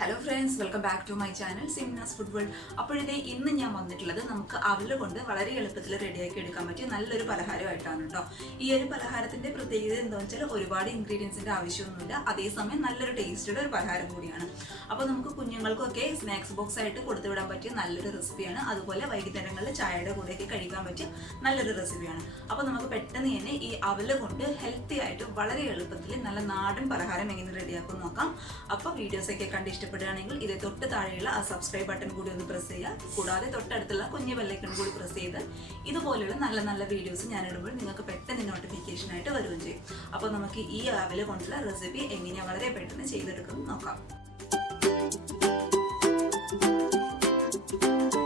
Hello friends, welcome back to my channel Simna's food world. അപ്പോഴത്തെ ഇന്ന് ഞാൻ വന്നിട്ടുള്ളത് നമുക്ക് അവല് കൊണ്ട് വളരെ എളുപ്പത്തിൽ റെഡിയാക്കി എടുക്കാൻ പറ്റിയ നല്ലൊരു പലഹാരമായിട്ടാണ് കേട്ടോ. ഈ ഒരു പലഹാരത്തിന്റെ പ്രത്യേകത എന്താണെന്ന് വെച്ചാൽ ഒരുപാട് ഇൻഗ്രീഡിയൻസിന്റെ ആവശ്യമൊന്നുമില്ല, അതേസമയം നല്ലൊരു ടേസ്റ്റുള്ള ഒരു പലഹാരം കൂടിയാണ്. അപ്പോൾ നമുക്ക് കുഞ്ഞുങ്ങൾക്കൊക്കെ സ്നാക്സ് ബോക്സ് ആയിട്ട് കൊടുത്തുവിടാൻ പറ്റിയ നല്ലൊരു റെസിപ്പിയാണ്. അതുപോലെ വൈകുന്നേരങ്ങളിൽ ചായയുടെ കൂടെയൊക്കെ കഴിക്കാൻ പറ്റിയ നല്ലൊരു റെസിപ്പിയാണ്. അപ്പോൾ നമുക്ക് പെട്ടെന്ന് തന്നെ ഈ അവല് കൊണ്ട് ഹെൽത്തി ആയിട്ട് വളരെ എളുപ്പത്തിൽ നല്ല നാടൻ പലഹാരം എങ്ങനെ റെഡിയാക്കും നോക്കാം. അപ്പോൾ വീഡിയോസൊക്കെ കണ്ട് ഇഷ്ടപ്പെടുകയാണെങ്കിൽ ഇത് തൊട്ട് താഴെയുള്ള ആ സബ്സ്ക്രൈബ് ബട്ടൺ കൂടി ഒന്ന് പ്രസ് ചെയ്യുക. കൂടാതെ തൊട്ടടുത്തുള്ള കുഞ്ഞു ബെല്ലൈക്കൺ കൂടി പ്രസ് ചെയ്ത് ഇതുപോലെയുള്ള നല്ല നല്ല വീഡിയോസ് ഞാൻ ഇടുമ്പോൾ നിങ്ങൾക്ക് പെട്ടെന്ന് നോട്ടിഫിക്കേഷൻ ആയിട്ട് വരികയും ചെയ്യും. അപ്പോൾ നമുക്ക് ഈ അവല് കൊണ്ടുള്ള റെസിപ്പി എങ്ങനെയാണ് വളരെ പെട്ടെന്ന് ചെയ്തെടുക്കുന്നത് നോക്കാം.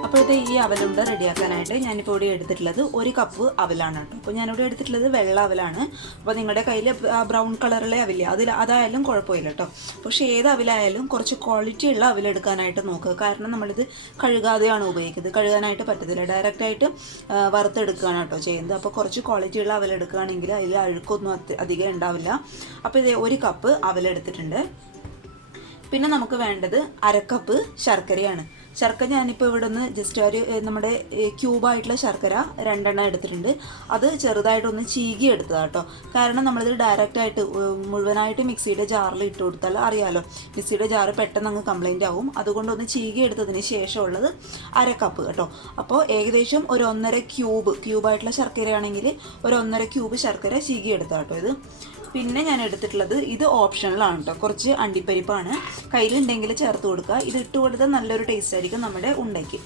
അപ്പോഴത്തെ ഈ അവലുണ്ട റെഡിയാക്കാനായിട്ട് ഞാനിപ്പോൾ ഇവിടെ എടുത്തിട്ടുള്ളത് 1 കപ്പ് അവലാണ് കേട്ടോ. അപ്പോൾ ഞാനിവിടെ എടുത്തിട്ടുള്ളത് വെള്ള അവലാണ്. അപ്പോൾ നിങ്ങളുടെ കയ്യിൽ ബ്രൗൺ കളറിലെ അവില്ല അതായാലും കുഴപ്പമില്ല കേട്ടോ. പക്ഷേ ഏത് അവിലായാലും കുറച്ച് ക്വാളിറ്റി ഉള്ള അവിലെടുക്കാനായിട്ട് നോക്കുക. കാരണം നമ്മളിത് കഴുകാതെയാണ് ഉപയോഗിക്കുന്നത്, കഴുകാനായിട്ട് പറ്റത്തില്ല, ഡയറക്റ്റായിട്ട് വറുത്തെടുക്കുകയാണ് കേട്ടോ ചെയ്യുന്നത്. അപ്പോൾ കുറച്ച് ക്വാളിറ്റി ഉള്ള അവലെടുക്കുകയാണെങ്കിൽ അതിൽ അഴുക്കൊന്നും അധികം ഉണ്ടാവില്ല. അപ്പോൾ ഇത് 1 കപ്പ് അവലെടുത്തിട്ടുണ്ട്. പിന്നെ നമുക്ക് വേണ്ടത് 1/2 കപ്പ് ശർക്കരയാണ്. ശർക്കര ഞാനിപ്പോൾ ഇവിടെ നിന്ന് ജസ്റ്റ് ഒരു നമ്മുടെ ക്യൂബായിട്ടുള്ള ശർക്കര 2 എണ്ണം എടുത്തിട്ടുണ്ട്. അത് ചെറുതായിട്ടൊന്ന് ചീകി എടുത്തതാണ് കേട്ടോ. കാരണം നമ്മളിത് ഡയറക്റ്റായിട്ട് മുഴുവനായിട്ട് മിക്സിയുടെ ജാറിൽ ഇട്ട് കൊടുത്താൽ അറിയാമല്ലോ, മിക്സിയുടെ ജാറ് പെട്ടെന്ന് അങ്ങ് കംപ്ലൈൻറ്റ് ആവും. അതുകൊണ്ടൊന്ന് ചീകി എടുത്തതിന് ശേഷമുള്ളത് 1/2 കപ്പ് കേട്ടോ. അപ്പോൾ ഏകദേശം ഒരു 1.5 ക്യൂബായിട്ടുള്ള ശർക്കരയാണെങ്കിൽ ഒരു 1.5 ക്യൂബ് ശർക്കര ചീകി എടുത്താൽ കേട്ടോ ഇത്. പിന്നെ ഞാൻ എടുത്തിട്ടുള്ളത് ഇത് ഓപ്ഷണലാണ് കേട്ടോ, കുറച്ച് അണ്ടിപ്പരിപ്പാണ്. കയ്യിലുണ്ടെങ്കിൽ ചേർത്ത് കൊടുക്കുക. ഇത് ഇട്ട് കൊടുത്താൽ നല്ലൊരു ടേസ്റ്റ് ആയിരിക്കും നമ്മുടെ ഉണ്ടയ്ക്ക്.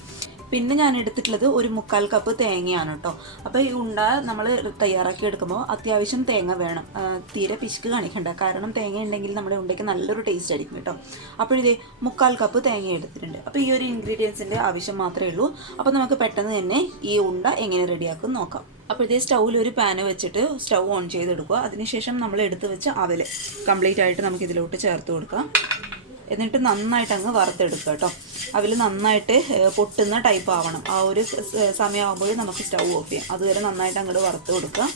പിന്നെ ഞാൻ എടുത്തിട്ടുള്ളത് ഒരു 1/4 കപ്പ് തേങ്ങയാണ് കേട്ടോ. അപ്പോൾ ഈ ഉണ്ട നമ്മൾ തയ്യാറാക്കി എടുക്കുമ്പോൾ അത്യാവശ്യം തേങ്ങ വേണം, തീരെ പിശുക്ക് കാണിക്കണ്ട. കാരണം തേങ്ങ ഉണ്ടെങ്കിൽ നമ്മുടെ ഉണ്ടയ്ക്ക് നല്ലൊരു ടേസ്റ്റ് ആയിരിക്കും കേട്ടോ. അപ്പോൾ ഇത് 1/4 കപ്പ് തേങ്ങ എടുത്തിട്ടുണ്ട്. അപ്പോൾ ഈ ഒരു ഇൻഗ്രീഡിയൻസിൻ്റെ ആവശ്യം മാത്രമേ ഉള്ളൂ. അപ്പോൾ നമുക്ക് പെട്ടെന്ന് തന്നെ ഈ ഉണ്ട എങ്ങനെ റെഡിയാക്കും നോക്കാം. അപ്പോൾ ഇതേ സ്റ്റൗവിൽ ഒരു പാന് വെച്ചിട്ട് സ്റ്റൗ ഓൺ ചെയ്തെടുക്കുക. അതിനുശേഷം നമ്മൾ എടുത്ത് വെച്ച അവല് കംപ്ലീറ്റ് ആയിട്ട് നമുക്ക് ഇതിലോട്ട് ചേർത്ത് കൊടുക്കാം. എന്നിട്ട് നന്നായിട്ട് അങ്ങ് വറുത്തെടുക്കുക കേട്ടോ. അവൽ നന്നായിട്ട് പൊട്ടുന്ന ടൈപ്പ് ആവണം. ആ ഒരു സമയമാകുമ്പോൾ നമുക്ക് സ്റ്റൗ ഓഫ് ചെയ്യാം. അതുവരെ നന്നായിട്ട് അങ്ങോട്ട് വറുത്ത് കൊടുക്കുക.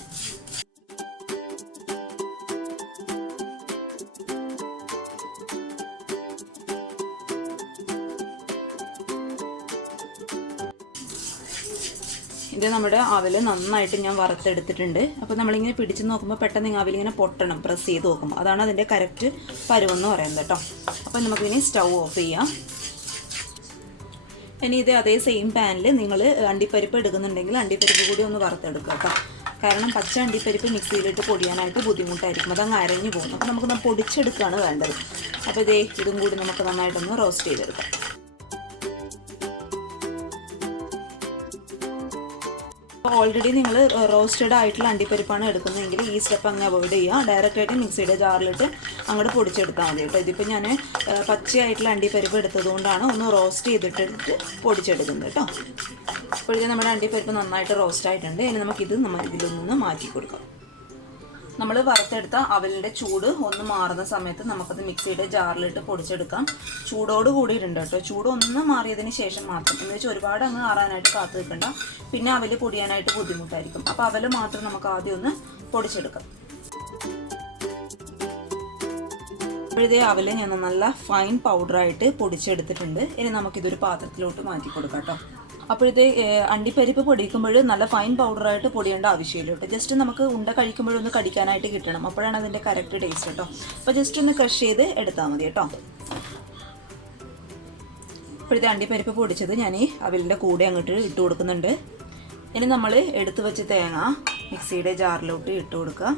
ഇത് നമ്മുടെ അവൽ നന്നായിട്ട് ഞാൻ വറുത്തെടുത്തിട്ടുണ്ട്. അപ്പോൾ നമ്മളിങ്ങനെ പിടിച്ച് നോക്കുമ്പോൾ പെട്ടെന്ന് അവലിങ്ങനെ പൊട്ടണം, പ്രസ് ചെയ്ത് നോക്കുമ്പോൾ. അതാണ് അതിൻ്റെ കറക്റ്റ് പരുവെന്ന് പറയുന്നത് കേട്ടോ. അപ്പോൾ നമുക്കിനി സ്റ്റൗ ഓഫ് ചെയ്യാം. ഇനി ഇത് അതേ സെയിം പാനിൽ നിങ്ങൾ അണ്ടിപ്പരിപ്പ് എടുക്കുന്നുണ്ടെങ്കിൽ അണ്ടിപ്പരിപ്പ് കൂടി ഒന്ന് വറുത്തെടുക്കുക കേട്ടോ. കാരണം പച്ച അണ്ടിപ്പരിപ്പ് മിക്സിയിലിട്ട് പൊടിയാനായിട്ട് ബുദ്ധിമുട്ടായിരിക്കും, അതങ്ങ് അരഞ്ഞു പോകും. അപ്പോൾ നമുക്ക് പൊടിച്ചെടുക്കുകയാണ് വേണ്ടത്. അപ്പോൾ ഇതും കൂടി നമുക്ക് നന്നായിട്ടൊന്ന് റോസ്റ്റ് ചെയ്തെടുക്കാം. ഓൾറെഡി നിങ്ങൾ റോസ്റ്റഡ് ആയിട്ടുള്ള അണ്ടിപ്പരിപ്പാണ് എടുക്കുന്നതെങ്കിൽ ഈ സ്റ്റെപ്പ് അങ്ങ് അവോയ്ഡ് ചെയ്യുക. ഡയറക്റ്റായിട്ട് മിക്സിയുടെ ജാറിലിട്ട് അങ്ങോട്ട് പൊടിച്ചെടുത്താൽ മതി കേട്ടോ. ഇതിപ്പോൾ ഞാൻ പച്ചയായിട്ടുള്ള അണ്ടിപ്പരിപ്പ് എടുത്തതുകൊണ്ടാണ് ഒന്ന് റോസ്റ്റ് ചെയ്തിട്ടിട്ട് പൊടിച്ചെടുക്കുന്നത് കേട്ടോ. അപ്പോഴേ നമ്മുടെ അണ്ടിപ്പരിപ്പ് നന്നായിട്ട് റോസ്റ്റ് ആയിട്ടുണ്ട്. ഇനി നമുക്കിത് ഇതിലൊന്ന് മാറ്റി കൊടുക്കാം. നമ്മൾ വറുത്തെടുത്ത അവലിൻ്റെ ചൂട് ഒന്ന് മാറുന്ന സമയത്ത് നമുക്കത് മിക്സിയുടെ ജാറിലിട്ട് പൊടിച്ചെടുക്കാം. ചൂടോട് കൂടിയിട്ടുണ്ട് കേട്ടോ. ചൂട് ഒന്ന് മാറിയതിന് ശേഷം മാത്രം, എന്ന് വെച്ചാൽ ഒരുപാട് അങ്ങ് ആറാനായിട്ട് കാത്തു നിൽക്കണ്ട. പിന്നെ അവല് പൊടിയാനായിട്ട് ബുദ്ധിമുട്ടായിരിക്കും. അപ്പോൾ അവല് മാത്രം നമുക്ക് ആദ്യം ഒന്ന് പൊടിച്ചെടുക്കാം. ഇപ്പോഴത്തെ അവല് ഞാൻ നല്ല ഫൈൻ പൗഡറായിട്ട് പൊടിച്ചെടുത്തിട്ടുണ്ട്. ഇനി നമുക്കിതൊരു പാത്രത്തിലോട്ട് മാറ്റി കൊടുക്കാം കേട്ടോ. അപ്പോഴത്തെ അണ്ടിപ്പരിപ്പ് പൊടിക്കുമ്പോൾ നല്ല ഫൈൻ പൗഡറായിട്ട് പൊടിയേണ്ട ആവശ്യമില്ല കേട്ടോ. ജസ്റ്റ് നമുക്ക് ഉണ്ട കഴിക്കുമ്പോഴൊന്ന് കടിക്കാനായിട്ട് കിട്ടണം, അപ്പോഴാണ് അതിൻ്റെ കറക്റ്റ് ടേസ്റ്റ് കേട്ടോ. അപ്പോൾ ജസ്റ്റ് ഒന്ന് ക്രഷ് ചെയ്ത് എടുത്താൽ മതി കേട്ടോ. ഇപ്പോഴത്തെ അണ്ടിപ്പരിപ്പ് പൊടിച്ചത് ഞാൻ ഈ അവലിൻ്റെ കൂടെ അങ്ങോട്ട് ഇട്ട് കൊടുക്കുന്നുണ്ട്. ഇനി നമ്മൾ എടുത്ത് വെച്ച തേങ്ങ മിക്സിയുടെ ജാറിലോട്ട് ഇട്ട് കൊടുക്കുക.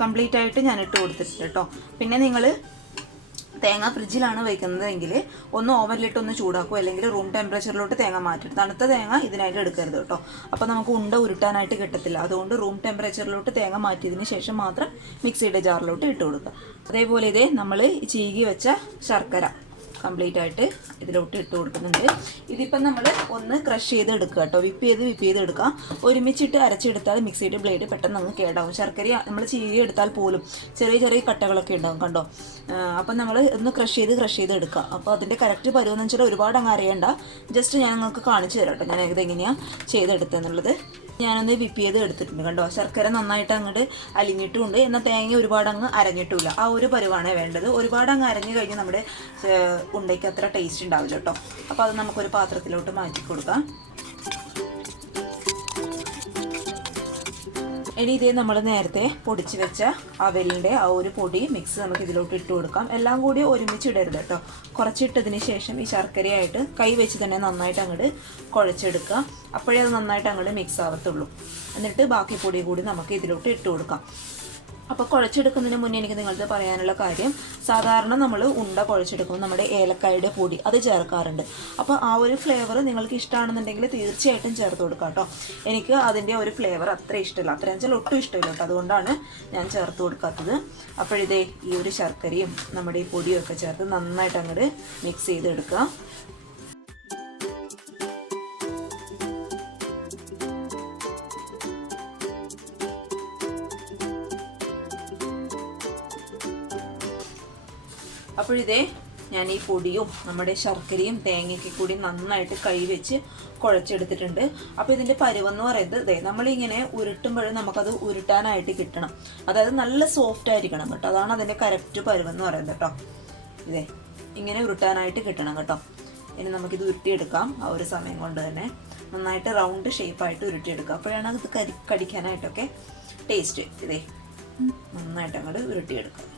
കംപ്ലീറ്റ് ആയിട്ട് ഞാൻ ഇട്ട് കൊടുത്തിട്ടുണ്ട് കേട്ടോ. പിന്നെ നിങ്ങൾ തേങ്ങ ഫ്രിഡ്ജിലാണ് വയ്ക്കുന്നതെങ്കിൽ ഒന്ന് ഓവനിലിട്ടൊന്ന് ചൂടാക്കുക, അല്ലെങ്കിൽ റൂം ടെമ്പറേച്ചറിലോട്ട് തേങ്ങ മാറ്റിയിട്ട്. തണുത്ത തേങ്ങ ഇതിനായിട്ട് എടുക്കരുത് കേട്ടോ. അപ്പോൾ നമുക്ക് ഉണ്ട ഉരുട്ടാനായിട്ട് കിട്ടത്തില്ല. അതുകൊണ്ട് റൂം ടെമ്പറേച്ചറിലോട്ട് തേങ്ങ മാറ്റിയതിന് ശേഷം മാത്രം മിക്സിയുടെ ജാറിലോട്ട് ഇട്ട് കൊടുക്കുക. അതേപോലെ നമ്മൾ ചീകി വെച്ച ശർക്കര കംപ്ലീറ്റ് ആയിട്ട് ഇതിലോട്ട് ഇട്ട് കൊടുക്കുന്നുണ്ട്. ഇതിപ്പം നമ്മൾ ഒന്ന് ക്രഷ് ചെയ്ത് എടുക്കുക കേട്ടോ. വിപ്പ് ചെയ്ത് എടുക്കുക. ഒരുമിച്ചിട്ട് അരച്ചെടുത്താൽ മിക്സിയുടെ ബ്ലേഡ് പെട്ടെന്ന് അങ്ങ് കേടാവും. ശർക്കര നമ്മൾ ചീകി എടുത്താൽ പോലും ചെറിയ കട്ടകളൊക്കെ ഉണ്ടാകും കണ്ടോ. അപ്പം നമ്മൾ ഒന്ന് ക്രഷ് ചെയ്ത് എടുക്കുക. അപ്പോൾ അതിൻ്റെ കറക്റ്റ് പരുവെന്ന് വെച്ചാൽ ഒരുപാട് അങ്ങ് അരയണ്ട. ജസ്റ്റ് ഞാൻ നിങ്ങൾക്ക് കാണിച്ചു തരാം കേട്ടോ ഞാൻ ഇതെങ്ങനെയാണ് ചെയ്തെടുത്തെന്നുള്ളത്. ഞാനൊന്ന് വിപ്പ് ചെയ്ത് എടുത്തിട്ടുണ്ട് കണ്ടോ. ശർക്കര നന്നായിട്ട് അങ്ങോട്ട് അലിഞ്ഞിട്ടുമുണ്ട്, എന്നാൽ തേങ്ങ ഒരുപാട് അങ്ങ് അരഞ്ഞിട്ടില്ല. ആ ഒരു പരുവാണ് വേണ്ടത്. ഒരുപാട് അങ്ങ് അരഞ്ഞു കഴിഞ്ഞാൽ നമ്മുടെ ഉണ്ടയ്ക്ക് അത്ര ടേസ്റ്റ് ഉണ്ടാവില്ല കേട്ടോ. അപ്പോൾ അത് നമുക്കൊരു പാത്രത്തിലോട്ട് മാറ്റി കൊടുക്കാം. ഇനി ഇതേ നമ്മൾ നേരത്തെ പൊടിച്ച് വെച്ച അവലിൻ്റെ ആ ഒരു പൊടി മിക്സ് നമുക്ക് ഇതിലോട്ട് ഇട്ട് കൊടുക്കാം. എല്ലാം കൂടി ഒരുമിച്ച് ഇടരുത് കേട്ടോ. കുറച്ചിട്ടതിന് ശേഷം ഈ ശർക്കരയായിട്ട് കൈ വെച്ച് തന്നെ നന്നായിട്ട് അങ്ങോട്ട് കുഴച്ചെടുക്കുക. അപ്പോഴേ അത് നന്നായിട്ട് അങ്ങോട്ട് മിക്സ് ആവത്തുള്ളൂ. എന്നിട്ട് ബാക്കി പൊടി കൂടി നമുക്ക് ഇതിലോട്ട് ഇട്ട് കൊടുക്കാം. അപ്പോൾ കുഴച്ചെടുക്കുന്നതിന് മുന്നേ എനിക്ക് നിങ്ങളത് പറയാനുള്ള കാര്യം, സാധാരണ നമ്മൾ ഉണ്ട കുഴച്ചെടുക്കുമ്പോൾ നമ്മുടെ ഏലക്കായുടെ പൊടി അത് ചേർക്കാറുണ്ട്. അപ്പോൾ ആ ഒരു ഫ്ലേവർ നിങ്ങൾക്ക് ഇഷ്ടമാണെന്നുണ്ടെങ്കിൽ തീർച്ചയായിട്ടും ചേർത്ത് കൊടുക്കാം കേട്ടോ. എനിക്ക് അതിൻ്റെ ഒരു ഫ്ലേവർ അത്ര ഇഷ്ടമില്ല, അത്രയും വെച്ചാൽ ഒട്ടും ഇഷ്ടമില്ല കേട്ടോ. അതുകൊണ്ടാണ് ഞാൻ ചേർത്ത് കൊടുക്കാത്തത്. അപ്പോഴിതേ ഈ ഒരു ശർക്കരയും നമ്മുടെ ഈ പൊടിയും ഒക്കെ ചേർത്ത് നന്നായിട്ട് അങ്ങോട്ട് മിക്സ് ചെയ്തെടുക്കുക. അപ്പോഴിതേ ഞാൻ ഈ പൊടിയും നമ്മുടെ ശർക്കരയും തേങ്ങയ്ക്ക് കൂടി നന്നായിട്ട് കൈവച്ച് കുഴച്ചെടുത്തിട്ടുണ്ട്. അപ്പോൾ ഇതിൻ്റെ പരുവെന്ന് പറയുന്നത് ഇതേ നമ്മളിങ്ങനെ ഉരുട്ടുമ്പോഴും നമുക്കത് ഉരുട്ടാനായിട്ട് കിട്ടണം. അതായത് നല്ല സോഫ്റ്റ് ആയിരിക്കണം കേട്ടോ. അതാണ് അതിൻ്റെ കറക്റ്റ് പരുവെന്ന് പറയുന്നത് കേട്ടോ. ഇതേ ഇങ്ങനെ ഉരുട്ടാനായിട്ട് കിട്ടണം കേട്ടോ. ഇനി നമുക്കിത് ഉരുട്ടിയെടുക്കാം. ആ ഒരു സമയം കൊണ്ട് തന്നെ നന്നായിട്ട് റൗണ്ട് ഷേപ്പായിട്ട് ഉരുട്ടിയെടുക്കാം. അപ്പോഴാണ് അത് കടിക്കാനായിട്ടൊക്കെ ടേസ്റ്റ്. ഇതേ നന്നായിട്ട് അങ്ങോട്ട് ഉരുട്ടിയെടുക്കാം.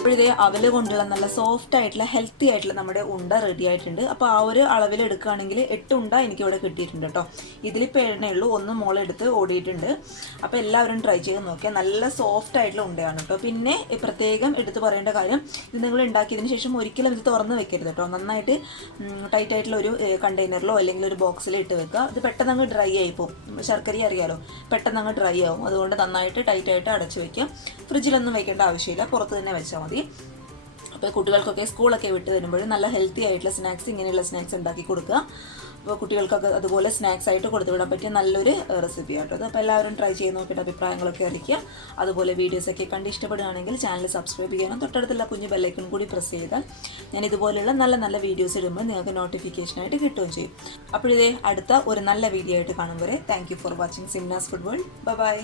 ഇപ്പോഴിതേ അവല് കൊണ്ടുള്ള നല്ല സോഫ്റ്റ് ആയിട്ടുള്ള ഹെൽത്തി ആയിട്ടുള്ള നമ്മുടെ ഉണ്ട റെഡി ആയിട്ടുണ്ട്. അപ്പോൾ ആ ഒരു അളവിൽ എടുക്കുകയാണെങ്കിൽ 8 ഉണ്ട എനിക്കിവിടെ കിട്ടിയിട്ടുണ്ട് കേട്ടോ. ഇതിലിപ്പോൾ 7 ഉള്ളൂ, 1 മോളെടുത്ത് ഓടിയിട്ടുണ്ട്. അപ്പോൾ എല്ലാവരും ട്രൈ ചെയ്ത് നോക്കിയാൽ നല്ല സോഫ്റ്റ് ആയിട്ടുള്ള ഉണ്ടയാണ് കേട്ടോ. പിന്നെ പ്രത്യേകം എടുത്ത് പറയേണ്ട കാര്യം, ഇത് നിങ്ങൾ ഉണ്ടാക്കിയതിന് ശേഷം ഒരിക്കലും ഇത് തുറന്ന് വെക്കരുത് കേട്ടോ. നന്നായിട്ട് ടൈറ്റ് ആയിട്ടുള്ള ഒരു കണ്ടെയ്നറിലോ അല്ലെങ്കിൽ ഒരു ബോക്സിലോ ഇട്ട് വെക്കുക. ഇത് പെട്ടെന്ന് അങ്ങ് ഡ്രൈ ആയി പോകും. ശർക്കര അറിയാലോ, പെട്ടെന്ന് അങ്ങ് ഡ്രൈ ആവും. അതുകൊണ്ട് നന്നായിട്ട് ടൈറ്റായിട്ട് അടച്ചു വയ്ക്കുക. ഫ്രിഡ്ജിലൊന്നും വെക്കേണ്ട ആവശ്യമില്ല, പുറത്ത് തന്നെ വെച്ചാൽ മതി. അപ്പോൾ കുട്ടികൾക്കൊക്കെ സ്കൂളൊക്കെ വിട്ട് വരുമ്പോൾ നല്ല ഹെൽത്തി ആയിട്ടുള്ള സ്നാക്സ്, ഇങ്ങനെയുള്ള സ്നാക്സ് ഉണ്ടാക്കി കൊടുക്കുക. അപ്പോൾ കുട്ടികൾക്കൊക്കെ അതുപോലെ സ്നാക്സ് ആയിട്ട് കൊടുത്തു വിടാൻ പറ്റിയ നല്ലൊരു റെസിപ്പി ആട്ടോ അത്. അപ്പോൾ എല്ലാവരും ട്രൈ ചെയ്ത് നോക്കിയിട്ട് അഭിപ്രായങ്ങളൊക്കെ അറിയിക്കുക. അതുപോലെ വീഡിയോസൊക്കെ കണ്ട് ഇഷ്ടപ്പെടുകയാണെങ്കിൽ ചാനൽ സബ്സ്ക്രൈബ് ചെയ്യാനും തൊട്ടടുത്തുള്ള കുഞ്ഞു ബെല്ലൈക്കൺ കൂടി പ്രസ് ചെയ്താൽ ഞാൻ ഇതുപോലെയുള്ള നല്ല നല്ല വീഡിയോസ് ഇടുമ്പോൾ നിങ്ങൾക്ക് നോട്ടിഫിക്കേഷനായിട്ട് കിട്ടുകയും ചെയ്യും. അപ്പോഴിതേ അടുത്ത ഒരു നല്ല വീഡിയോ ആയിട്ട് കാണും വരെ thank you for watching Simna's food world. By.